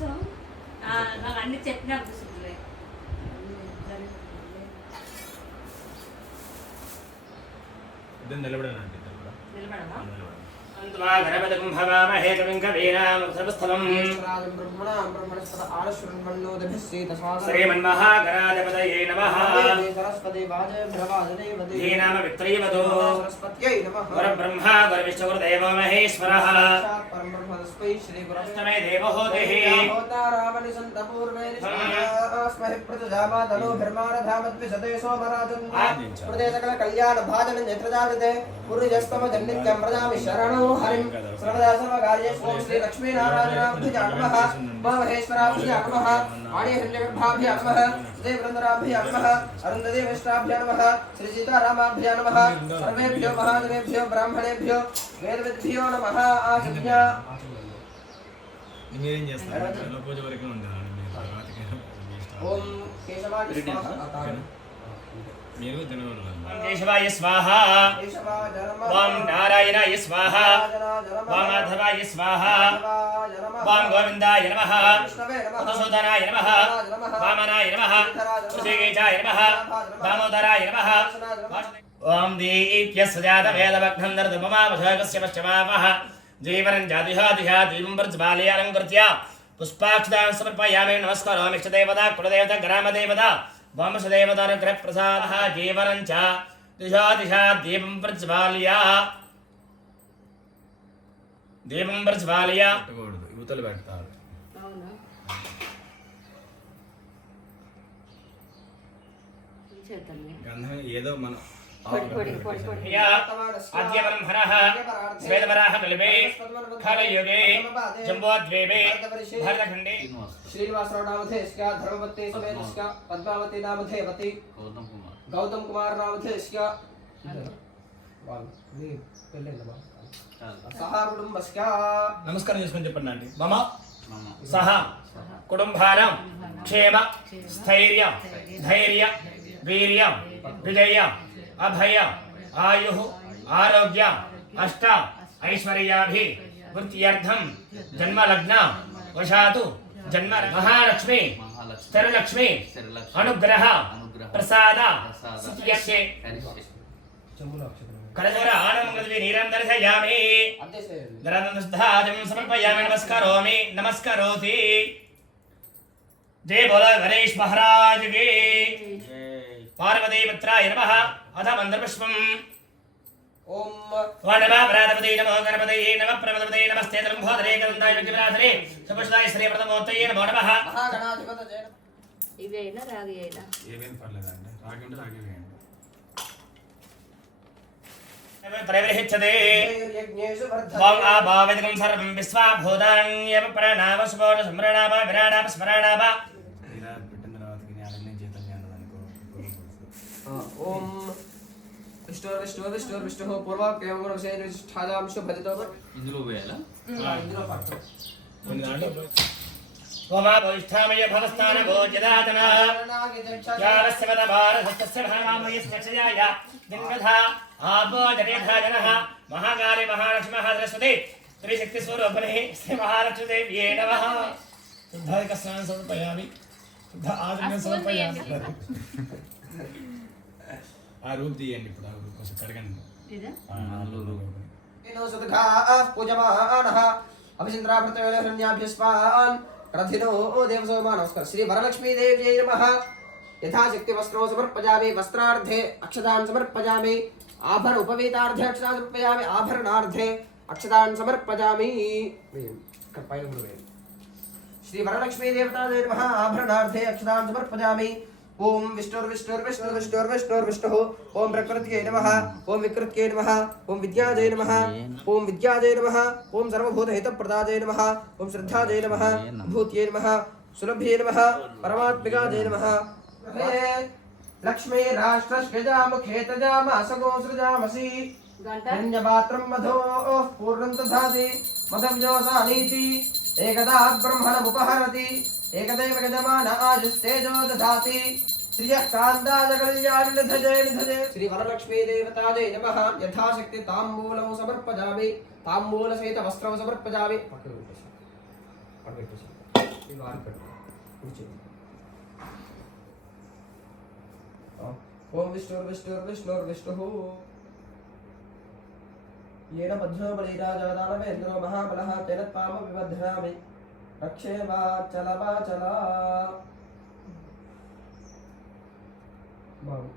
నాకు అన్ని చెప్పినా కూర్చుంటుంది నిలబడనండి నిలబడమా అంతమా గణపతిం భవామహే కవిం కవీనాం సర్వస్థలం బ్రహ్మణాం బ్రహ్మణస్పద ఆరశ్వన్మన్నోదభిస్సీత శ్రీమన్మహాగణాధిపతయే నమః సరస్వతి వాజభ్రవాజదేవతే ధీనామ విత్రైవతో సరస్వత్యై నమః గురుబ్రహ్మ గురువిష్ణుగురుదేవో మహేశ్వరః పరం బ్రహ్మ తస్మై శ్రీ అష్టమే దేవహూతిః హోతారావణి సంత పూర్వైరి స్మహి ప్రజామాతనో ధర్మారధామద్విషదే సోమరాజన్ ప్రదేశకల కళ్యాణ భాజన నేత్రజాగతే పురుజస్తమ జన్నిత్యం ప్రజామి శరణో హరిం సర్వదా సర్వకార్యేషు ఓం శ్రీ లక్ష్మీ నారాయణాభ్యాం నమః మహేశ్వరాభ్యాం నమః ఆణి హిరణ్యగర్భాభ్యాం నమః దేవృందరాభ్యాం నమః అరుంధతి విష్ణాభ్యాం నమః శ్రీ సీతారామాభ్యాం నమః సర్వేభ్యో మహాదేవేభ్యో బ్రాహ్మణేభ్యో వేదవిద్భ్యో నమః ఆజ్ఞ. మీరేం చేస్తారు పూజ వరకు ఉంటారు ఓం కేశవాయ స్వాహా మీరు జనవరి ఓం కేశవాయ స్వాహ కేశవాయ ఓం నమః నారాయణాయ స్వాహ ఓం మాధవాయ స్వాహ ఓం గోవిందాయ నమః మధుసూదనాయ నమః వామనాయ నమః ఋషికేశాయ నమః దామోదరాయ నమః ఓం దీప్య సుజాత వేదవగ్నం దర్దుమమావధకస్య పశ్చమావః జీవనం జాతిహాదిహా దీపం ప్రజ్వాలయాలంకృత్య పుష్పాక్షదాం సమర్పయామి నమస్కారామి ఇష్టదేవత కులదేవత గ్రామదేవత వంశదేవతానుగ్రహ ప్రసాదః జీవనం చ దిశా దీపం ప్రజ్వాల్య పెట్టకూడదు యువతలు పెడతారు అవునా చేద్దాం గంధం ఏదో మనం ఆద్యవరం హరః శ్వేతవరాహ కల్పే ఖలయుగే జంబోద్వీపే భరతఖండే श्रीनिवासराव नामधेयस्य धर्मपत्नी समेतस्य पद्मावती नामधेयवती गौतम कुमार नामधेयस्य सह कुटुंबस्य నమస్కారం చేసుకొని చెప్పండి అండి మమ సహ కుటుంబానాం క్షేమ స్థైర్య ధైర్య వీర్య విజయ అభయ ఆయు ఆరోగ్య అష్ట ఐశ్వర్యాభి వృత్త్యర్థం జన్మలగ్న వశాతు జన్మ మహాలక్ష్మి స్థిరలక్ష్మి అనుగ్రహ ప్రసాద సిద్ధ్యర్చే కరజోర ఆనందవి నీరందర్శయామి గరనందధాజం సమర్పయామి నమస్కరోమి నమస్కరోతి జయ బోలో గణేష్ మహారాజ్ కి పార్వతీ పుత్రాయ నమః అథ మంత్రపుష్పం ओम నమః ప్రాణపతే నమో గణపతయే నమః ప్రమదపతే నమస్తే త్రంభోదరే గంధాయ విగ్రహాధరే సుపుష్టాయ శ్రీ ప్రథమోత్తయే నమో నమః महागणाधिपत जय ఇవేనా రాగి అయినా ఏమేం పర్లేదండి రాగి ఉంటే రాగి వేయండి త్రైవిహిచ్చతే यज्ञेषु वर्धते ఓం ఆభావేదకం సర్వం విశ్వాభూతాన్యవ ప్రణామ సుభోన సంప్రణామ విరాణామ స్మరణామ ఇలా పెట్టిన తర్వాత అడగలేని జీతం అనుకో ओम विष्णु पूर्वाक्यम विशेषायां शुभजितो ఇందులో వేయాలా इंद्र पाठ కొన్ని దాంట్లో ఓమాభవిష్ఠామయ భవస్థాన భోజ్యదాతన యావస్యవద భారతస్య భామామయస్యక్షయాయ దింగధ ఆపో జనేధ జనః మహాకాళి మహాలక్ష్మి మహాసరస్వతి త్రిశక్తి స్వరూపిణి శ్రీ మహాలక్ష్మి దేవ్యే నమః శుద్ధాధిక స్నానం సమర్పయామి శుద్ధ ఆచమనం సమర్పయామి ఆ రూప్ తీయండి ఇప్పుడు ఆ రూప్ కొంచెం కడగండి ఇదా इनो सुदघा पूजमानः अभिचन्द्राभृतवेलहृण्याभ्यस्वान् रथिनो देवसोमा नमस्कार श्री वरलक्ष्मी देव्यै नमः यथाशक्ति वस्त्रो समर्पयामि वस्त्रार्धे अक्षतान् समर्पयामि आभरण उपवीतार्धे अक्षतान् समर्पयामि आभरणार्धे अक्षतान् समर्पयामि श्री वरलक्ष्मी देवतायै नमः आभरणार्धे अक्षतान् समर्पयामि ओम विष्णुर्विष्णुर्विष्णुर्विष्णुर्विष्णुः ओम प्रकृत्यै नमः ओम विकृत्यै नमः ओम विद्याजै नमः ओम विद्याजै नमः ओम सर्वभूतहितप्रदाजै नमः ओम श्रद्धाजै नमः भूत्यै नमः सुलभ्यै नमः परमात्मिकाजै नमः लक्ष्मी राष्ट्रस्यजामुखे तजामासगो सृजामसि धन्यपात्रं मधोः पूर्णं दधाति मदव्योसानीति एकदा ब्रह्मणमुपहरति एकदैव गजमान आजुस्तेजो दधाति श्रियः कान्दाय कल्याणनिधये निधये श्री वरलक्ष्मी देवतायै नमः यथाशक्ति ताम्बूलं समर्पयामि ताम्बूलसहित वस्त्रं समर्पयामि ఓం విష్ణుర్విష్ణుర్విష్ణుర్విష్ణుః येन भद्रो बलिराजदानवेन्द्रो महाबलः तेन त्वाम विबध्नामि रक्षे वाचल वाचल बाबू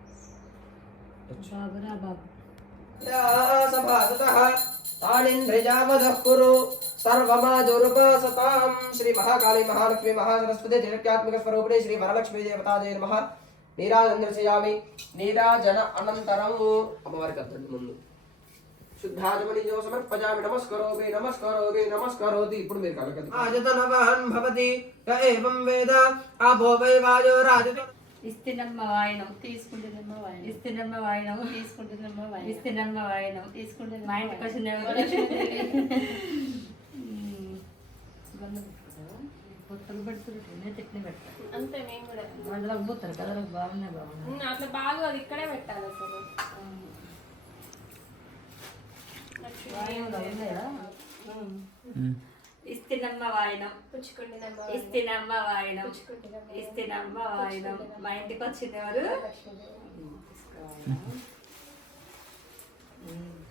బాబురా బాబు या सभासतः तानिन्द्रियावधः कुरु सर्वमाजुरुपासतां श्री महाकाली महालक्ष्मी महासरस्वती जगत्यात्मिक स्वरूपिणी श्री वरलक्ष्मी देवताजय नमः नीराजन दर्शयामि नीराजन अनन्तरं अమ్మవారికి అర్థం ముందు శుద్ధాజమని జో సమర్పయామి నమస్కరోమి నమస్కరోతి ఇప్పుడు మీరు కలకతి ఆజతనవహన్ భవతి య ఏవం వేద ఆభో వై వాయో రాజత ఇస్తినమ్మ వాయనం తీసుకుంటున్నమ్మ వాయనం ఇస్తినమ్మ వాయనం తీసుకుంటున్నమ్మ వాయనం ఇస్తినమ్మ వాయనం తీసుకుంటున్న మా ఇంటికి వచ్చిన పొత్తలు పెడుతుంటే నేను తిట్టిన పెడతాను అంతే నేను కూడా వాళ్ళకి పోతారు కదా బాగున్నాయి బాగున్నాయి అట్లా బాగా అది ఇక్కడే పెట్టాలి అసలు ఇస్తినమ్మ వాయనం పుచ్చుకుంటున్నామా ఇస్తినమ్మ వాయనం ఇస్తినమ్మ వాయనం మా ఇంటికి వచ్చింది ఎవరు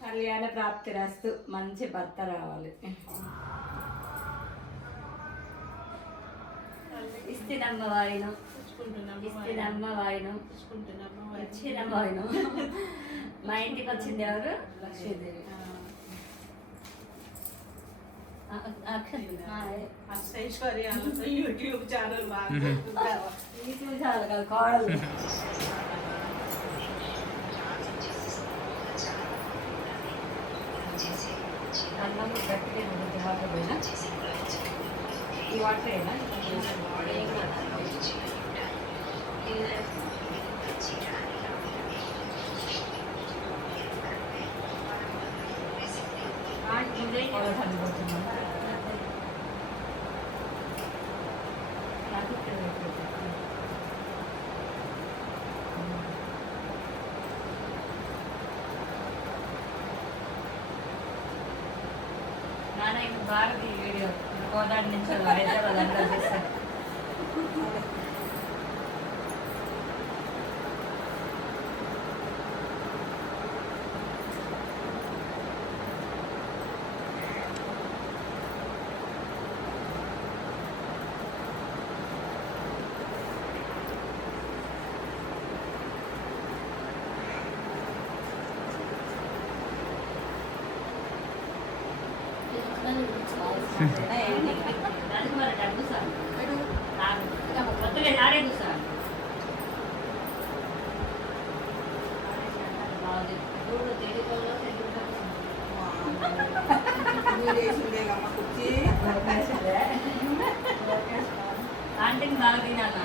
కళ్యాణ ప్రాప్తి రస్తు మంచి భర్త రావాలి ఇస్తినమ్మ వాయనం ఇస్తినమ్మ వాయనం ఇచ్చినమ్మ వాయనం మా ఇంటికి వచ్చింది ఎవరు లక్ష్మీదేవి యూట్యూబ్ ఛానల్ చాలా కాదు కోడలు అన్నం గట్టిగా వాటర్ పోయినా ఈ వాటర్ అయినా నాన్న ఇప్పుడు బాగా వీడియో కోదాడి నుంచి హైదరాబాద్ అంతా చేస్తాను ఆంటీని బాగా తినాను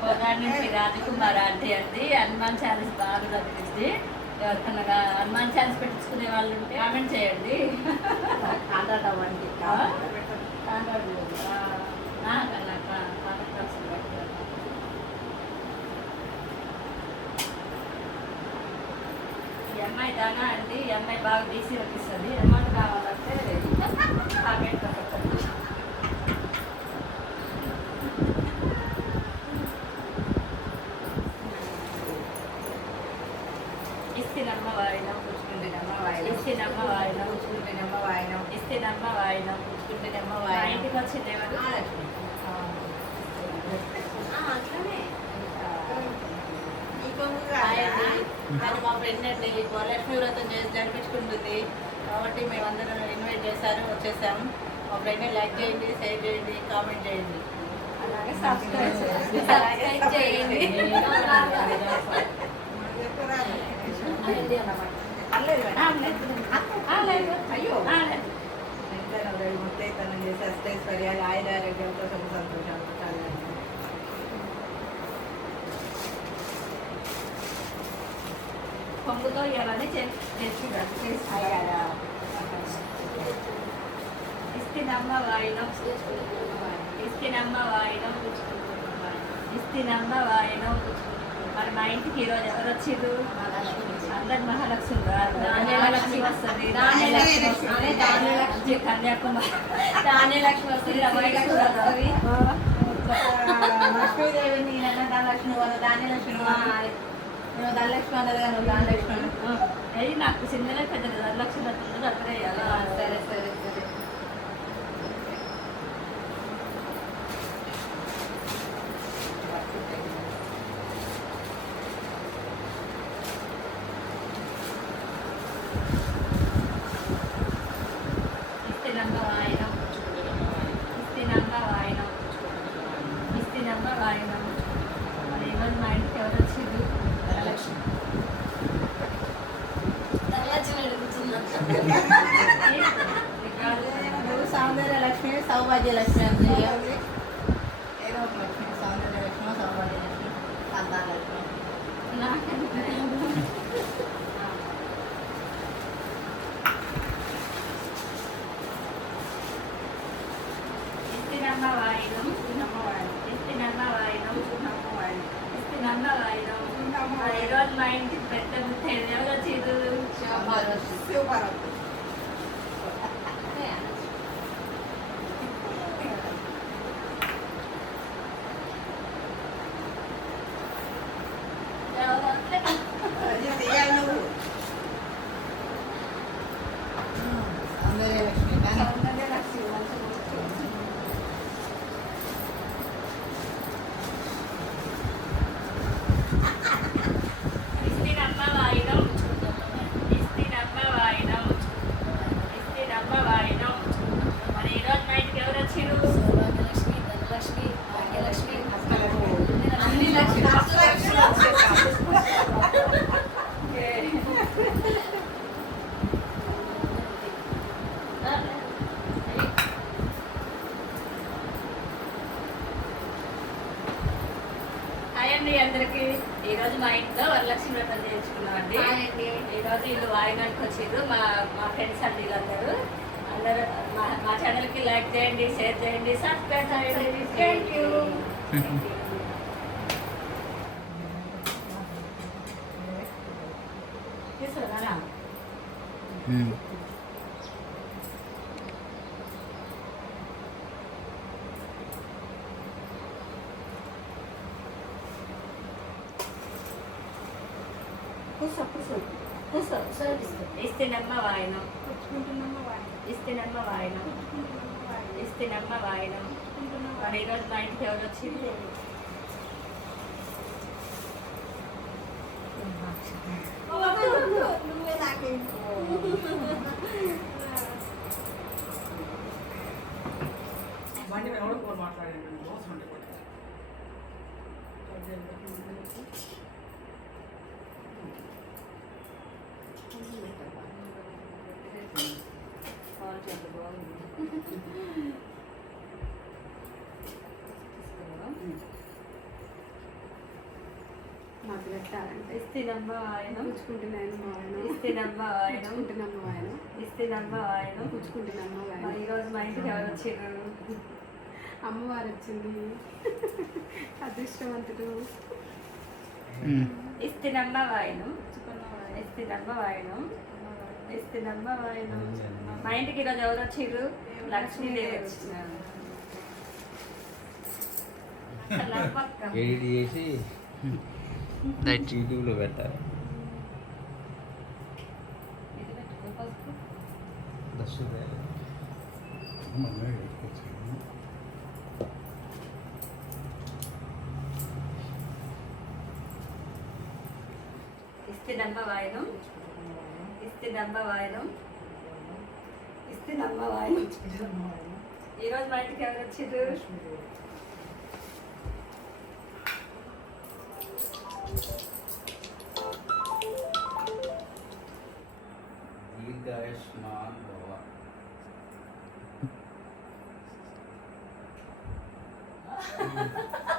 కోదాడి నుంచి రాజకుమార్ ఆంటీ అండి హనుమాన్ చాలీస్ బాగా చదివింది ఎవరికన్నా హనుమాన్ చాలీస్ పెట్టించుకునే వాళ్ళు ఉంటే కామెంట్ చేయండి ఈ అమ్మాయి దానా అండి ఈ అమ్మాయి బాగా తీసి రప్పిస్తుంది అమౌంట్ కావాలంటే కామెంట్ పెట్టండి ఇస్తినమ్మ వాయినం పుచ్చుకుంటున్నమ్మ వాయినం ఇస్తినమ్మ వాయినం పుచ్చుకుంటున్నమ్మ వాయినం ఇస్తినమ్మ వాయినం పుచ్చుకుంటున్నమ్మ వాయినం ఇంటికి వచ్చింది ఎవరు అట్లనే కానీ మా ఫ్రెండ్ అట్లా వరలక్ష్మి వ్రతం చేసి జరిపించుకుంటుంది కాబట్టి మేమందరం ఇన్వైట్ చేశారు వచ్చేసాము మా ఫ్రెండ్ని లైక్ చేయండి షేర్ చేయండి కామెంట్ చేయండి అలాగే సబ్స్క్రైబ్ చేయండి అయ్యో ముత్తైతనం చేసి అష్టైశ్వర్యాలు ఆయుర ఆరోగ్యంతో సంతోషాలు పొంగుతో ఇవ్వాలని ఇస్తినమ్మ వాయినం ఇస్తినమ్మ వాయినం ఇస్తినమ్మ వాయినం మరి మా ఇంటికి ఈరోజు ఎవరు వచ్చిండ్రు అందరు మహాలక్ష్మి ధాన్యలక్ష్మి వస్తుంది ధాన్యలక్ష్మి వస్తుంది కన్యాకుమారి ధాన్యలక్ష్మి వస్తుంది లక్ష్మీదేవిని ధనలక్ష్మి వాళ్ళ ధాన్యలక్ష్మి నువ్వు ధనలక్ష్మి అన్నది నువ్వు ధాన్యలక్ష్మి అయ్యి నాకు చిన్నలే పెద్ద లక్ష దగ్గర వేయాలి. సరే సరే సరే ఇస్తినమ్మ వాయనం ఇస్తినమ్మ వాయనం ఇస్తినమ్మ వాయనం. మరి ఈరోజు మా ఇంటికి ఎవరు వచ్చింది? సౌందర్య లక్ష్మి సౌభాగ్య లక్ష్మి అంది ఏదో ఒక లక్ష్మి సౌందర్య లక్ష్మి సౌభాగ్య లక్ష్మి సంతాన లక్ష్మి ఇస్తినమ్మ వాయనం ఇస్తినమ్మ వాయనం ఇస్తినమ్మ వాయనం. మరి ఈరోజు మా ఇంటికి పెద్ద ముత్తైదు ఎవరు వచ్చింది? సౌందర్య లక్ష్మి కానీ ఇస్తినమ్మ వాయనం ఇస్తినమ్మ వాయనం ఇస్తినమ్మ వాయనం. మరి ఈరోజు మా ఇంటికి ఎవరు వచ్చిండ్రు? అన్ని లక్ష్మి హాయ్ అండి అందరికి. ఈరోజు మా ఇంట్లో వరలక్ష్మి వ్రతం చేయించుకున్నామండి. ఈరోజు వీళ్ళు వాయినానికి వచ్చిండ్రు మా మా ఫ్రెండ్స్ అండి వీళ్ళందరూ. అందరూ మా ఛానల్కి లైక్ చేయండి, షేర్ చేయండి, సబ్స్క్రైబ్ చేయండి. Thank you. తీసుకురా ఇస్తినమ్మ వాయనం ఇస్తినమ్మ వాయనం ఇస్తినమ్మ వాయనం. మరి ఈరోజు మా ఇంటికి ఎవరు వచ్చింది? బండి మీద కూడా ఫోన్ మాట్లాడాను అవసరం ఉంటే కూడా. మాకు పెట్టాలంటే ఇస్తినమ్మ వాయనం పుచ్చుకుంటున్నాను మా ఆయన ఇస్తినమ్మ వాయనం పుచ్చుకుంటున్నాము ఆయన ఇస్తినమ్మ వాయనం. పుచ్చుకుంటున్నాము ఆయన మరి ఈరోజు మా ఇంటికి ఎవరు వచ్చిండ్రు? అమ్మవారు వచ్చింది అదృష్టవంతుడు ఇస్తినమ్మ వాయనం ఇస్తినమ్మ వాయనం ఇస్తినమ్మ వాయనం. మా ఇంటికి ఈరోజు ఎవరు వచ్చిండ్రు? లక్ష్మీదేవి వచ్చినారు. ఎడిట్ చేసి యూట్యూబ్లో పెట్టాలి. ఇస్తినమ్మ వాయనం ఇస్తినమ్మ వాయనం ఇస్తినమ్మ వాయనం. ఈరోజు మా ఇంటికి ఎవరు వచ్చిండ్రు?